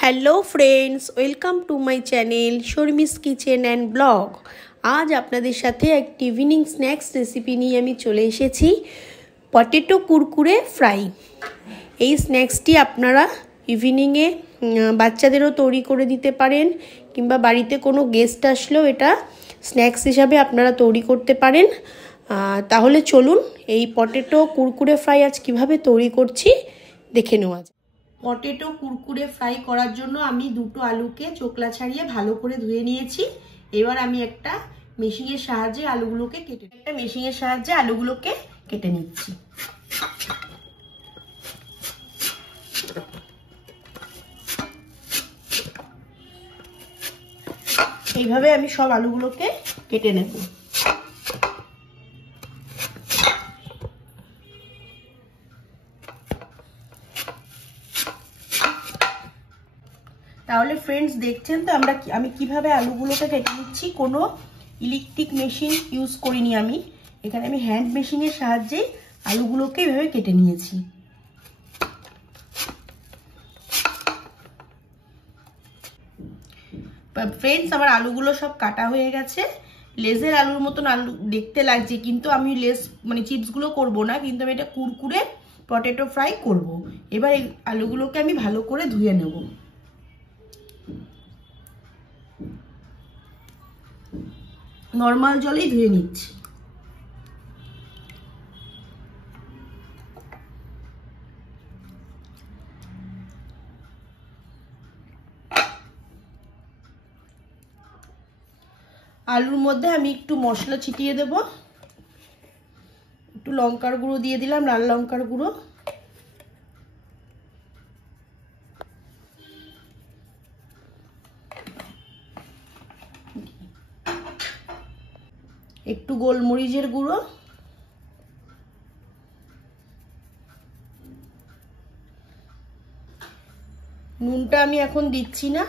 Hello friends, welcome to my channel Sharmi's kitchen and blog. আজ আপনাদের সাথে একটি ইভিনিং স্ন্যাক্স রেসিপি নিয়ে আমি চলে এসেছি, পটেটো কুরকুরে ফ্রাই। এই স্ন্যাক্সটি আপনারা ইভিনিংয়ে বাচ্চাদেরও তৈরি করে দিতে পারেন, কিংবা বাড়িতে কোনো গেস্ট আসলেও এটা স্ন্যাক্স হিসাবে আপনারা তৈরি করতে পারেন। তাহলে চলুন এই পটেটো কুরকুরে ফ্রাই আজ কিভাবে তৈরি করছি দেখে নেওয়া যায়। পটেটো কুরকুরে ফ্রাই করার জন্য আমি দুটো আলুকে চোকলা ছাড়িয়ে ভালো করে ধুয়ে নিয়েছি। এবার আমি একটা মেশিনের সাহায্যে আলুগুলোকে কেটে নিচ্ছি। এইভাবে আমি সব আলুগুলোকে কেটে নেব। তাহলে ফ্রেন্ডস, দেখছেন তো আমি কিভাবে আলুগুলোকে কেটে নিচ্ছি। কোনো ইলেকট্রিক মেশিন ইউজ করিনি আমি, এখানে আমি হ্যান্ড মেশিনের সাহায্যে আলুগুলোকে এইভাবে কেটে নিয়েছি। ফ্রেন্ডস, আমার আলুগুলো সব কাটা হয়ে গেছে। লেজের আলুর মতন আলু দেখতে লাগছে, কিন্তু আমি লেস চিপসগুলো করব না, কিন্তু আমি এটা কুরকুরে পটেটো ফ্রাই করব। এবার এই আলুগুলোকে আমি ভালো করে ধুয়ে নেব। নর্মাল জলেই ধুয়ে নিচ্ছি। আলুর মধ্যে আমি একটু মশলা ছিটিয়ে দেব। একটু লঙ্কার গুঁড়ো দিয়ে দিলাম, লাল লঙ্কার গুঁড়ো, একটু গোলমরিচের গুঁড়ো, নুনটা আমি এখন দিচ্ছি না।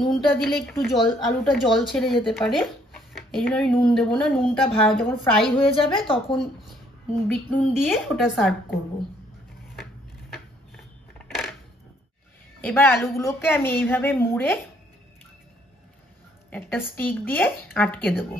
নুনটা দিলে একটু আলুটা জল ছেড়ে যেতে পারে, এই জন্য আমি নুন দেবো না। নুনটা যখন ফ্রাই হয়ে যাবে তখন বিট নুন দিয়ে ওটা সার্ভ করব। এবার আলুগুলোকে আমি এইভাবে মুড়ে একটা স্টিক দিয়ে আটকে দেব।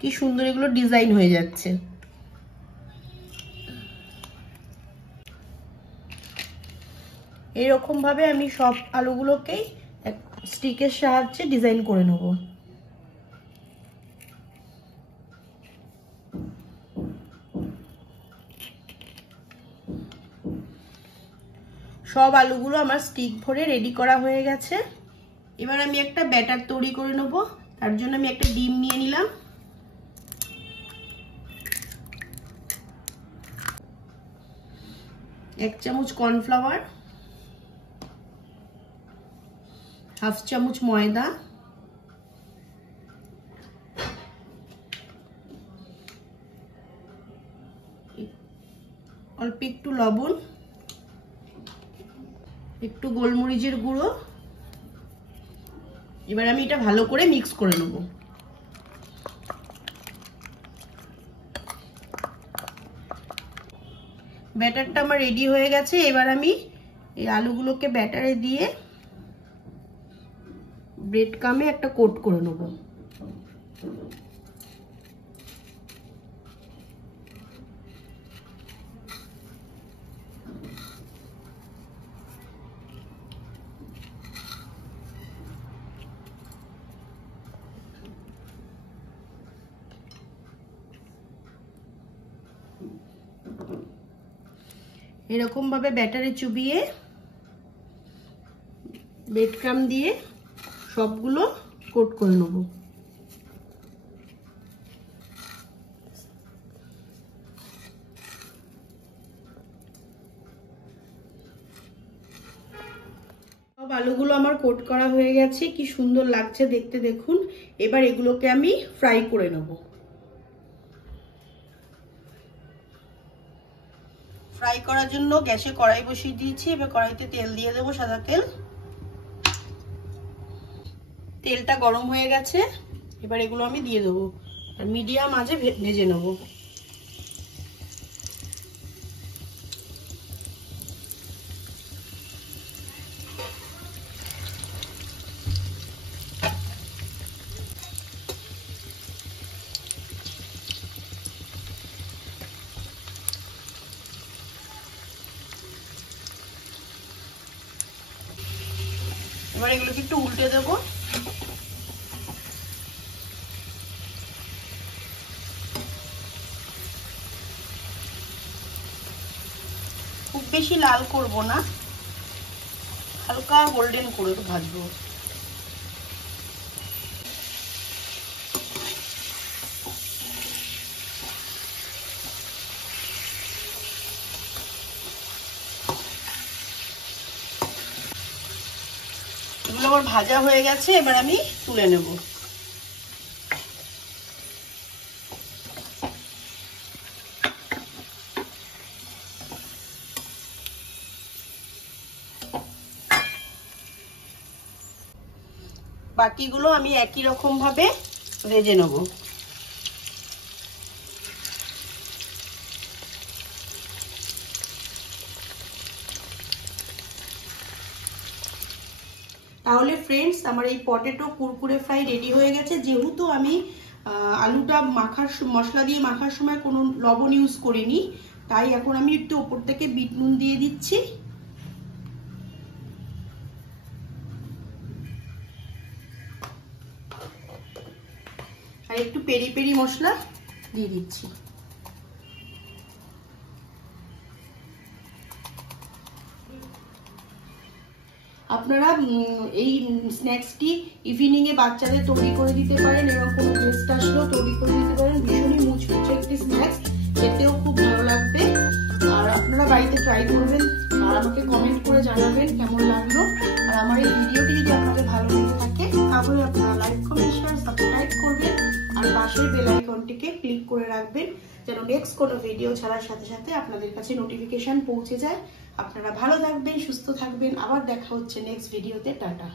কি সুন্দর এগুলো ডিজাইন হয়ে যাচ্ছে। এরকম ভাবে আমি সব আলুগুলোকেই স্টিকের সাহায্যে ডিজাইন করে নেব। সব আলুগুলো আমার স্টিক ভরে রেডি করা হয়ে গেছে। এবার আমি একটা ব্যাটার তৈরি করে নেব। তার জন্য আমি একটা ডিম নিয়ে নিলাম, এক চামচ কর্নফ্লাওয়ার, হাফ চামচ ময়দা, অল্প একটু লবণ, একটু গোলমরিচের গুঁড়ো। এবার আমি এটা ভালো করে মিক্স করে নেব। ব্যাটারটা আমার রেডি হয়ে গেছে। এবার আমি এই আলুগুলোকে ব্যাটারে দিয়ে ব্রেড ক্রামে একটা কোট করে নেব। এরকম ভাবে ব্যাটারে চুবিয়ে ব্রেড ক্রাম দিয়ে সবগুলো কোট করে নেব। সব আলুগুলো আমার কোট করা হয়ে গেছে, কি সুন্দর লাগছে দেখতে, দেখুন। এবার এগুলোকে আমি ফ্রাই করে নেব। ফ্রাই করার জন্য গ্যাসে কড়াই বসিয়ে দিয়েছি। এবার কড়াইতে তেল দিয়ে দেবো, সাদা তেল। তেলটা গরম হয়ে গেছে, এবার এগুলো আমি দিয়ে দেবো আর মিডিয়াম আঁচে ভেজে নেব। এবার এগুলোকে একটু উল্টে দেবো। খুব বেশি লাল করব না, হালকা গোল্ডেন করে ভাজবো। এগুলো আমার ভাজা হয়ে গেছে, এবার আমি তুলে নেব। বাকিগুলো আমি একই রকম ভাবে ভেজে নেব। তাহলে ফ্রেন্ডস, আমার এই পটেটো কুরকুরে ফ্রাই রেডি হয়ে গেছে। যেহেতু আমি আলুটা মশলা দিয়ে মাখার সময় কোনো লবণ ইউজ করিনি, তাই এখন আমি একটু উপর থেকে বিট নুন দিয়ে দিচ্ছি। আর একটু পেরি পেরি মশলা দিয়ে দিচ্ছি। আপনারা এই স্ন্যাক্সটি ইভিনিং এ বাচ্চাদের তৈরি করে দিতে পারেন এবং কোনো গেস্ট আসলেও তৈরি করে দিতে পারেন। ভীষণই মুচমুচে একটি স্ন্যাক্স, খেতেও খুব ভালো লাগবে। আর আপনারা বাড়িতে ট্রাই করবেন আর আমাকে কমেন্ট করে জানাবেন কেমন লাগলো। আর আমার এই ভিডিওটি যদি আপনাদের ভালো লেগে থাকে তাহলে আপনারা লাইক, কমেন্ট, শেয়ার, সাবস্ক্রাইব করবেন আর পাশের বেল আইকনটিকে ক্লিক করে রাখবেন যেন নেক্সট কোনো ভিডিও ছাড়ার সাথে সাথে আপনাদের কাছে নোটিফিকেশন পৌঁছে যায়। আপনারা ভালো থাকবেন, সুস্থ থাকবেন। আবার দেখা হচ্ছে নেক্সট ভিডিওতে। টাটা।